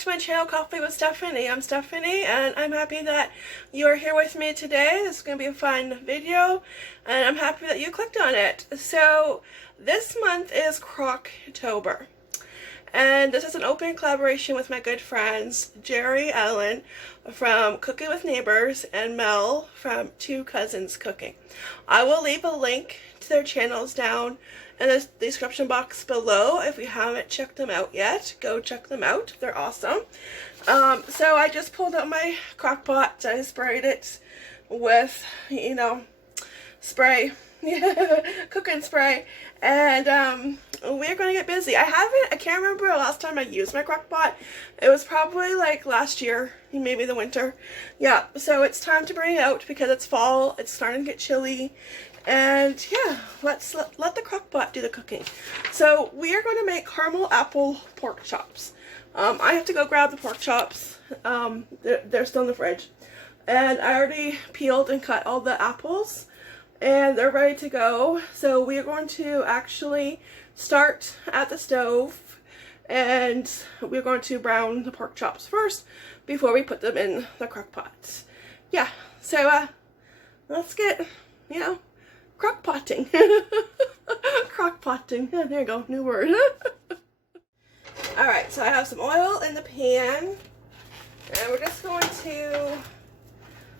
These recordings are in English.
to my channel, Coffee with Stephanie. I'm Stephanie, and I'm happy that you are here with me today. This is going to be a fun video, and I'm happy that you clicked on it. So, this month is Crocktober, and this is an open collaboration with my good friends, Jerri-Ellen from Cooking with Neighbors and Mel from Two Cousins Cooking. I will leave a link to their channels down in the description box below. If you haven't checked them out yet, go check them out. They're awesome. So I just pulled out my crock pot. I sprayed it with, spray, cooking spray, and we're going to get busy. I can't remember the last time I used my crock pot. It was probably like last year, maybe the winter. Yeah, so it's time to bring it out because it's fall. It's starting to get chilly. And yeah, let's let the crock pot do the cooking. So we are going to make caramel apple pork chops. I have to go grab the pork chops. They're still in the fridge. And I already peeled and cut all the apples. And they're ready to go. So we are going to actually start at the stove. And we're going to brown the pork chops first before we put them in the crock pot. Yeah, so let's get, crock potting. Crock potting. Yeah, there you go. New word. Alright, so I have some oil in the pan. And we're just going to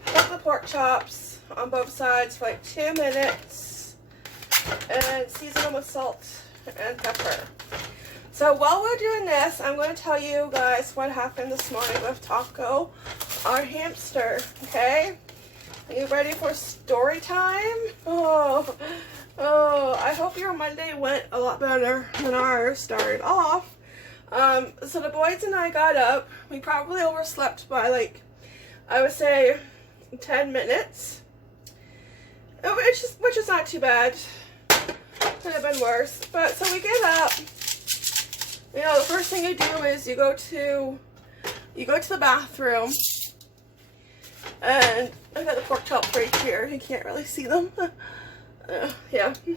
cook the pork chops on both sides for like 2 minutes. And season them with salt and pepper. So while we're doing this, I'm going to tell you guys what happened this morning with Taco, our hamster. Okay? Are you ready for story time? Oh, I hope your Monday went a lot better than ours started off. So the boys and I got up. We probably overslept by like, I would say 10 minutes. Which is not too bad. Could have been worse. But so we get up. The first thing you do is you go to the bathroom. And I got the pork chops right here. You can't really see them. Yeah. We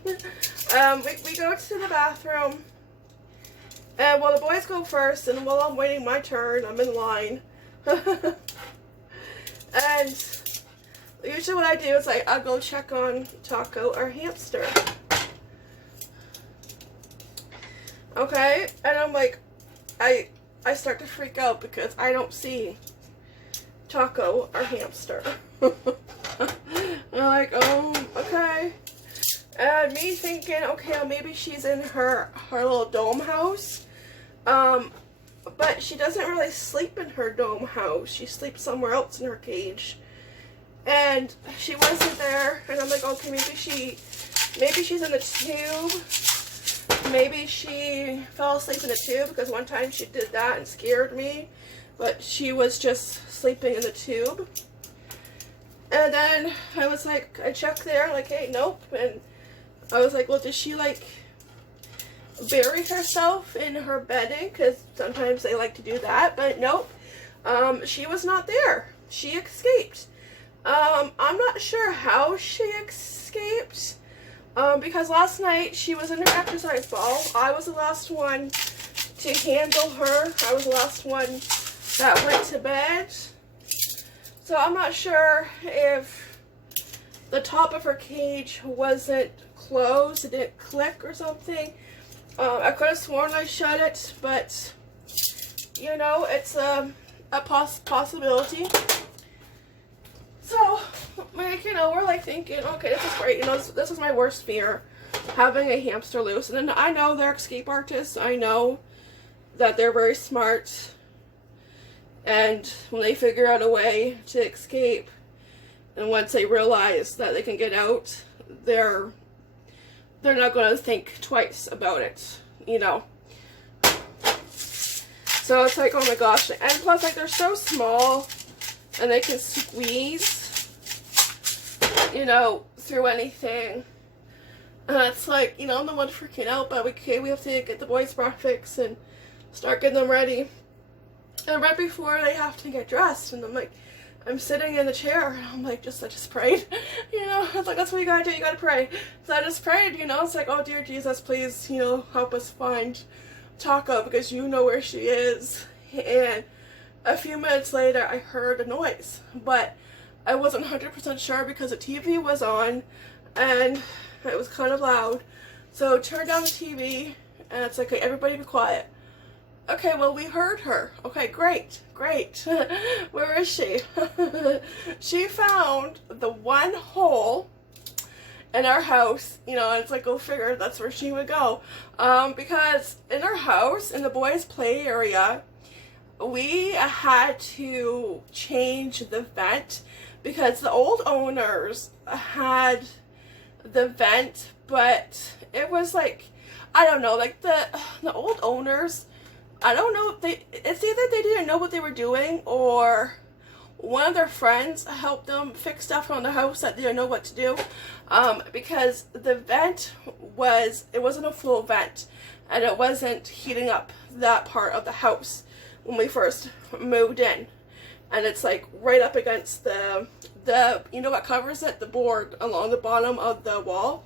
go to the bathroom. And the boys go first, and while I'm waiting my turn, I'm in line. And usually what I do is I'll go check on Taco, our hamster. Okay? And I'm like, I start to freak out because I don't see Taco, our hamster. I'm like, oh, okay. And me thinking, okay, well, maybe she's in her little dome house. But she doesn't really sleep in her dome house. She sleeps somewhere else in her cage. And she wasn't there. And I'm like, okay, maybe she's in the tube. Maybe she fell asleep in the tube because one time she did that and scared me. But she was just sleeping in the tube. And then I was like, I checked there, like, hey, nope. And I was like, well, did she, like, bury herself in her bedding? Because sometimes they like to do that. But nope. She was not there. She escaped. I'm not sure how she escaped. Because last night she was in her exercise ball. I was the last one to handle her. I was the last one that went to bed. So I'm not sure if the top of her cage wasn't closed, it didn't click or something. I could have sworn I shut it, but it's a possibility. So, we're like thinking, okay, this is great. This is my worst fear, having a hamster loose. And then I know they're escape artists. I know that they're very smart. And when they figure out a way to escape, and once they realize that they can get out, they're not going to think twice about it, So it's like, oh my gosh. And plus, like, they're so small, and they can squeeze, through anything. And it's like, I'm the one freaking out, but we have to get the boys breakfast and start getting them ready. And right before they have to get dressed, and I'm sitting in the chair, and I'm like, I just prayed, I was like, that's what you gotta do, you gotta pray. So I just prayed, it's like, oh dear Jesus, please, help us find Taco, because you know where she is. and a few minutes later I heard a noise, but I wasn't 100% sure because the TV was on and it was kind of loud. So turn down the TV and it's like, okay, everybody be quiet. Okay, well, we heard her. Okay, great. Where is she? She found the one hole in our house, you know, and it's like, go figure, that's where she would go. Because in our house, in the boys' play area, we had to change the vent because the old owners had the vent, but it was like, I don't know, like the old owners, I don't know if it's either they didn't know what they were doing or one of their friends helped them fix stuff on the house that they didn't know what to do. Because the vent it wasn't a full vent and it wasn't heating up that part of the house when we first moved in. And it's like right up against the you know what covers it? The board along the bottom of the wall.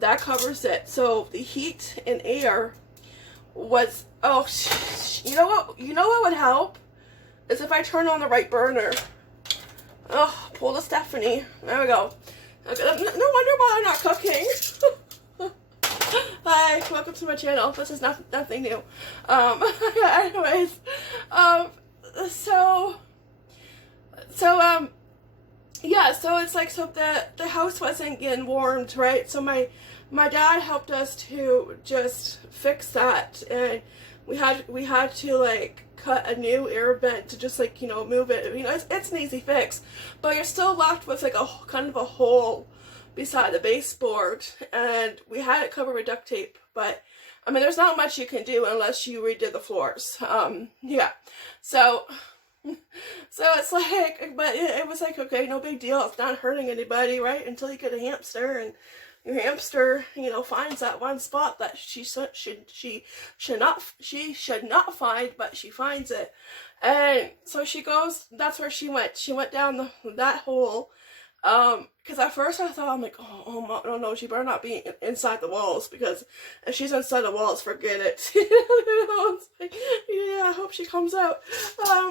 That covers it. So the heat and air was, oh, you know what would help? Is if I turn on the right burner. Oh, pull the Stephanie. There we go. Okay, no wonder why I'm not cooking. Hi, welcome to my channel. This is nothing new. Anyways, yeah, so it's like, so the house wasn't getting warmed, right? So my dad helped us to just fix that, and we had to like cut a new air vent to just like, you know, move it. You know, it's an easy fix, but you're still left with like a kind of a hole beside the baseboard, and we had it covered with duct tape. But I mean, there's not much you can do unless you redid the floors. Yeah, so it's like, but it was like, okay, no big deal. It's not hurting anybody, right? Until you get a hamster, and your hamster, you know, finds that one spot that she should not find, but she finds it. And so she goes, that's where she went. She went down that hole. Because at first I thought, I'm like, oh no, she better not be inside the walls, because if she's inside the walls, forget it. You know, it's like, yeah, I hope she comes out.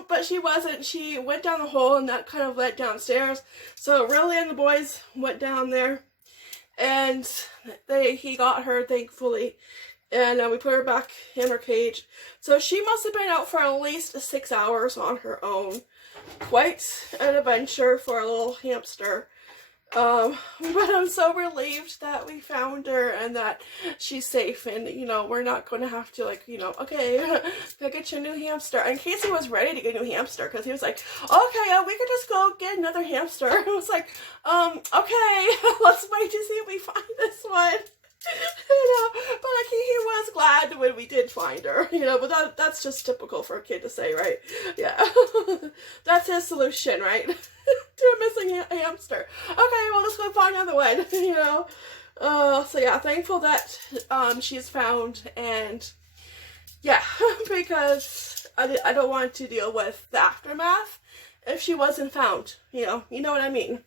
But she wasn't. She went down the hole, and that kind of led downstairs. So Aurelien and the boys went down there, and he got her, thankfully, and we put her back in her cage. So she must have been out for at least 6 hours on her own. Quite an adventure for a little hamster. But I'm so relieved that we found her and that she's safe, and, you know, we're not going to have to, like, you know, okay, go get you a new hamster. And Casey was ready to get a new hamster, because he was like, okay, we could just go get another hamster. I was like, okay, let's wait to see if we find this one. You know, but like he was glad when we did find her, you know, but that's just typical for a kid to say, right? Yeah. That's his solution, right? To a missing hamster. Okay, well, let's go find another one, you know. So yeah, thankful that she's found, and yeah, because I don't want to deal with the aftermath if she wasn't found, you know what I mean.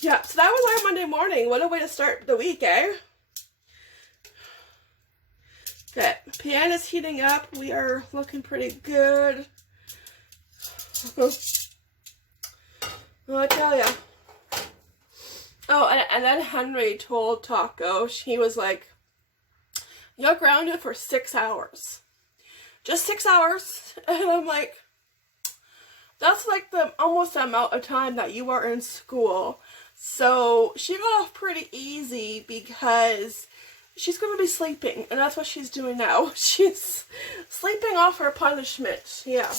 Yeah, so that was our Monday morning. What a way to start the week, eh? Okay, pan is heating up. We are looking pretty good. Well, I tell ya. Oh, and then Henry told Taco, he was like, you're grounded for 6 hours. Just 6 hours? And I'm like, that's like almost the amount of time that you are in school. So she got off pretty easy because she's going to be sleeping, and that's what she's doing now. She's sleeping off her punishment. Yeah.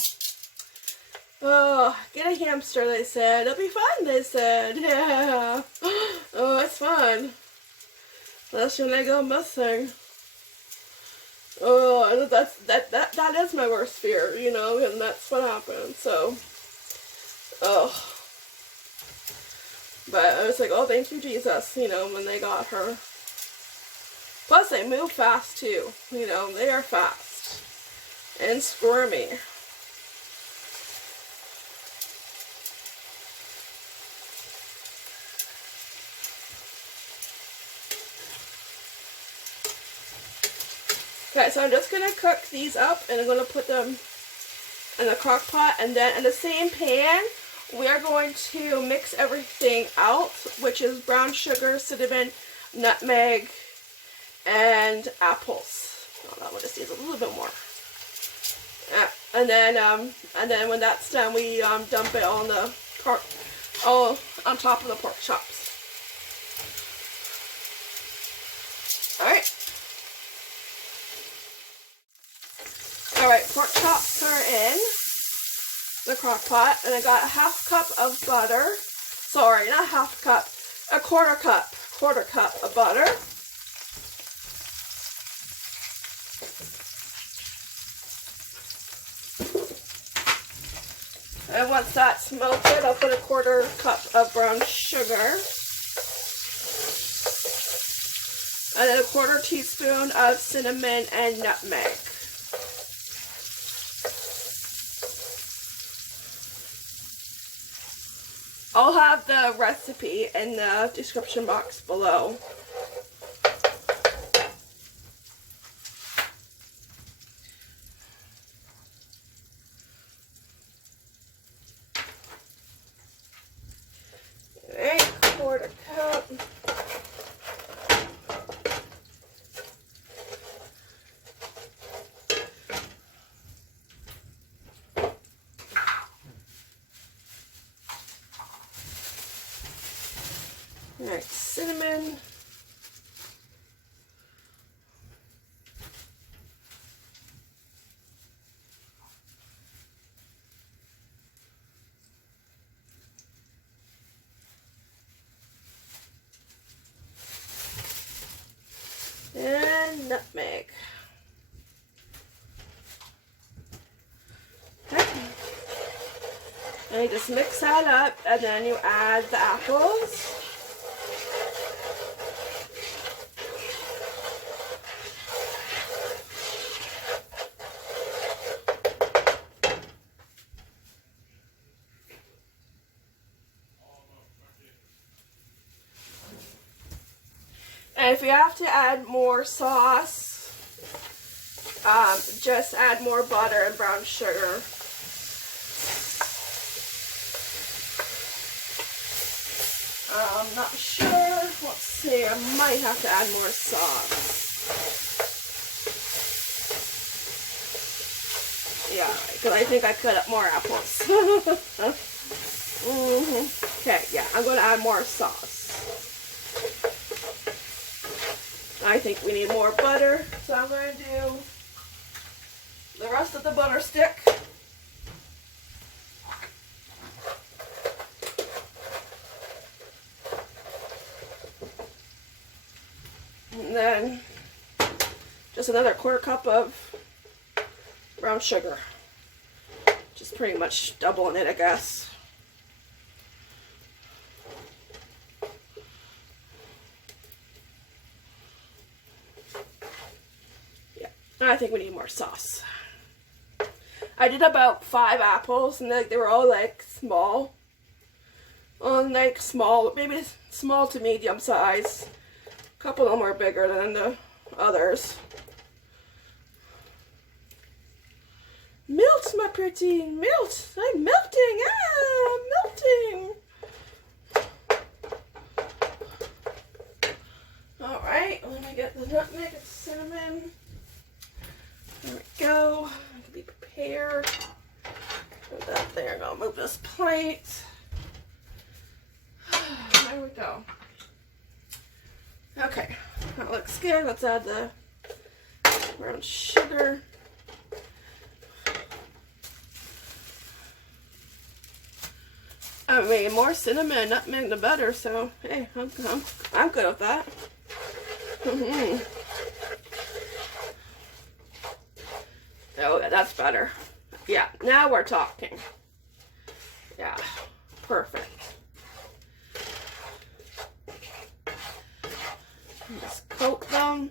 Oh, get a hamster, they said. It'll be fun, they said. Yeah. Oh, it's fun. That's when they go missing. Oh, that is my worst fear, you know, and that's what happened. So, oh. But I was like, oh, thank you, Jesus, you know, when they got her. Plus, they move fast, too. You know, they are fast. And squirmy. Okay, so I'm just going to cook these up, and I'm going to put them in the crock pot, and then in the same pan, we are going to mix everything out, which is brown sugar, cinnamon, nutmeg, and apples. Oh, that one just needs a little bit more. And then when that's done, we dump it on the on top of the pork chops. All right. All right, pork chops are in the crock pot, and I got a half cup of butter. Sorry, not half cup, a quarter cup of butter. And once that's melted, I'll put a quarter cup of brown sugar. And then a quarter teaspoon of cinnamon and nutmeg. I'll have the recipe in the description box below. Alright, quarter cup. Alright, cinnamon. And nutmeg. Okay. And you just mix that up, and then you add the apples. And if you have to add more sauce, just add more butter and brown sugar. I'm not sure. Let's see, I might have to add more sauce. Yeah, because I think I cut up more apples. Okay, yeah, I'm going to add more sauce. I think we need more butter, so I'm going to do the rest of the butter stick. And then just another quarter cup of brown sugar. Just pretty much doubling it, I guess. I think we need more sauce. I did about 5 apples, and they were all like small. Like small, maybe small to medium size. A couple of them were bigger than the others. Melt, my pretty, melt. I'm melting. Ah, I'm melting. All right, let me get the nutmeg and cinnamon. There we go. I can be prepared. Put that there. I'm gonna move this plate. There we go. Okay, that looks good. Let's add the brown sugar. I mean, more cinnamon and nutmeg the better. So hey, I'm good with that. Oh, yeah, that's better. Yeah, now we're talking. Yeah, perfect. Just coat them.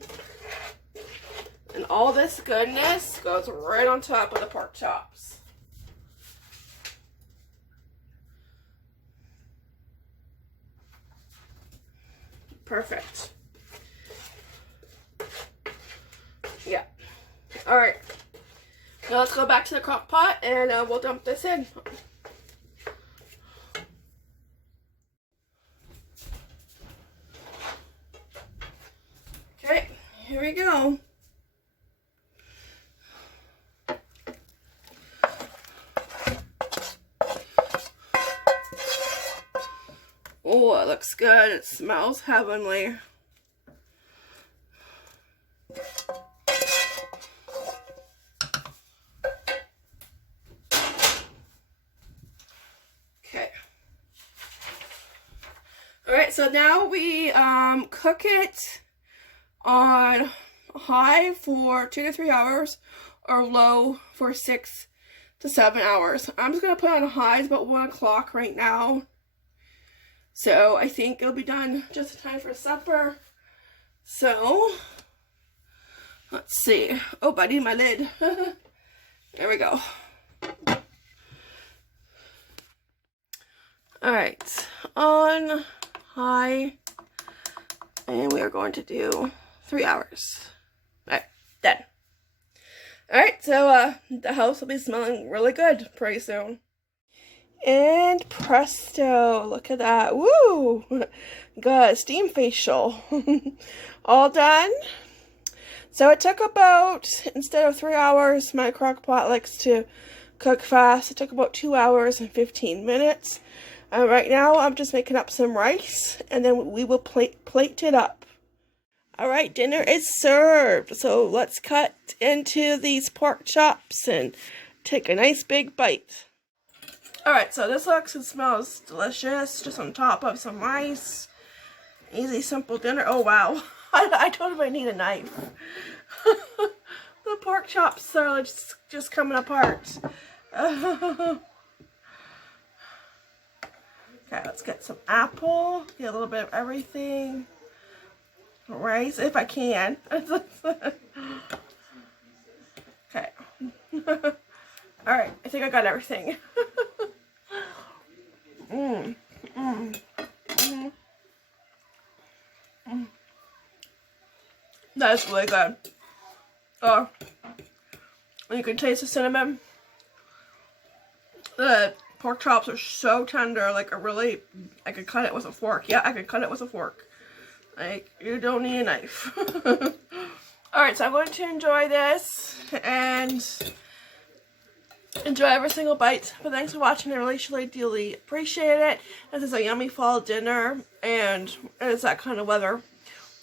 And all this goodness goes right on top of the pork chops. Perfect. Yeah. All right. Now let's go back to the crock pot and we'll dump this in. Okay, here we go. Oh, it looks good. It smells heavenly. Okay. Alright, so now we cook it on high for 2 to 3 hours or low for 6 to 7 hours. I'm just going to put it on high. It's about 1 o'clock right now. So I think it'll be done just in time for supper. So let's see. Oh, I need my lid. There we go. Alright, on high, and we are going to do 3 hours. Alright, done. Alright, so the house will be smelling really good pretty soon. And presto, look at that. Woo! Got a steam facial. All done. So it took about, instead of 3 hours, my crock pot likes to cook fast. It took about 2 hours and 15 minutes. Right now I'm just making up some rice and then we will plate it up. Alright, dinner is served. So let's cut into these pork chops and take a nice big bite. Alright, so this looks and smells delicious, just on top of some rice. Easy, simple dinner. Oh, wow. I don't even need a knife. The pork chops are just coming apart. Okay, let's get some apple. Get a little bit of everything. Rice, if I can. Okay. Alright, I think I got everything. That is really good. Oh, you can taste the cinnamon. The pork chops are so tender. Like I could cut it with a fork. Yeah, I could cut it with a fork. Like, you don't need a knife. Alright, so I'm going to enjoy this and enjoy every single bite. But thanks for watching. I really dearly appreciate it. This is a yummy fall dinner, and it's that kind of weather.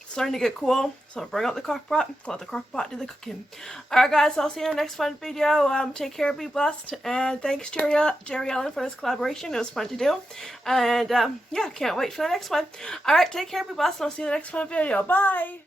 It's starting to get cool, so bring out the crock pot. Let the crock pot do the cooking. Alright guys, I'll see you in the next fun video. Take care, be blessed, and thanks Jerri-Ellen for this collaboration. It was fun to do. And yeah, can't wait for the next one. Alright, take care, be blessed, and I'll see you in the next fun video. Bye!